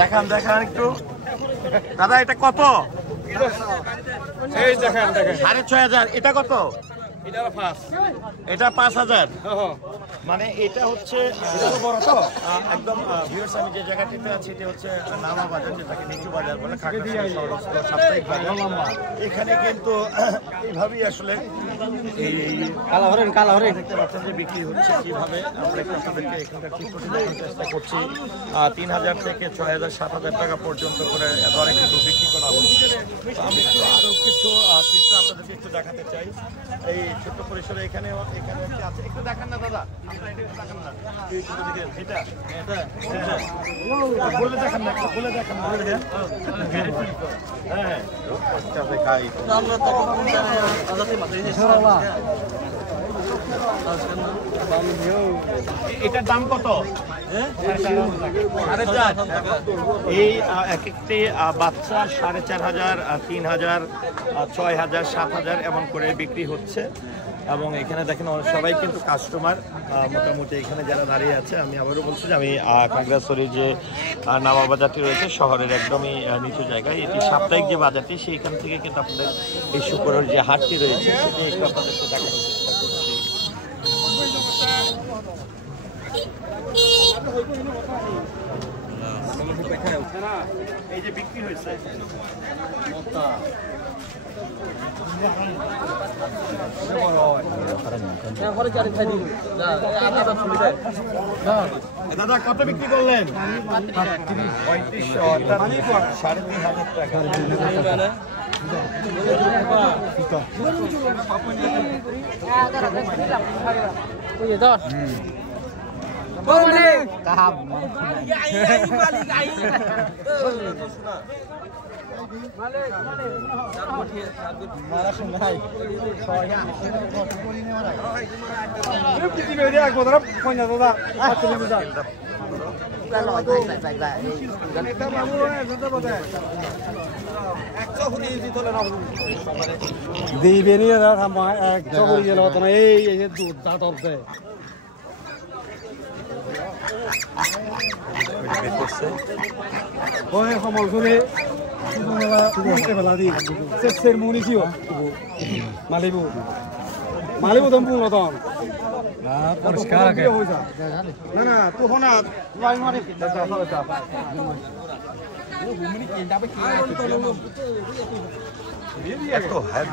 দেখান দেখান একটু দাদা, এটা কত? এই দেখেন দেখেন 6500। এটা কত? এটা 5000। মানে এটা হচ্ছে একদম ভিউয়ার্স, আমি যে জায়গাটিতে আছি এটা হচ্ছে নামা বাজার, যেটাকে নিচু বাজার বলে, খাগড়াছড়ি শহর সাপ্তাহিক বাজার। এখানে কিন্তু এইভাবেই আসলে কালা হরিণ দেখতে পাচ্ছেন যে বিক্রি হচ্ছে কিভাবে। আমরা একটু আপনাদেরকে এখানকার চিত্রটি দেখার চেষ্টা করছি। 3000 থেকে 6000 7000 টাকা পর্যন্ত করে দরে কিন্তু বিক্রি করা হচ্ছে। আমি একটু আরো কিছু চিত্র আপনাদেরকে একটু দেখাতে চাই। এই ছোট্ট পরিসরে এখানে আছে, একটু দেখান না দাদা, আপনারা এটা একটু দেখান না, এটা বলে দেখান না, বলে দেখান না। হ্যাঁ, এটার দাম কত? এই এক একটি বাচ্চা 4500, 3000, 6000, 7000 এমন করে বিক্রি হচ্ছে। এবং এখানে দেখেন সবাই কিন্তু কাস্টমার মোটামুটি এখানে যারা দাঁড়িয়ে আছে। আমি আবারও বলছি যে আমি খাগড়াছড়ির যে নামা বাজারটি রয়েছে শহরের একদমই নিচু জায়গায়, এটি সাপ্তাহিক যে বাজারটি সেইখান থেকে কিন্তু আপনাদের এই শুক্রের যে হাটটি রয়েছে সেটি একটু আপনাদেরকে দেখানোর চেষ্টা করছি। এই যে বিক্রি হয়েছে দাদা, কত বিক্রি করলেন? 3500, অর্থাৎ 3500 টাকা। দিবে নিয়ে এক চকরি গেল তোমার এই দুধ দাঁত দেয় ওই সমল করে মুনিছিও মালিবু মালিবু তো পুরো তখন পরিষ্কার না না তো না এত হ্যাঁ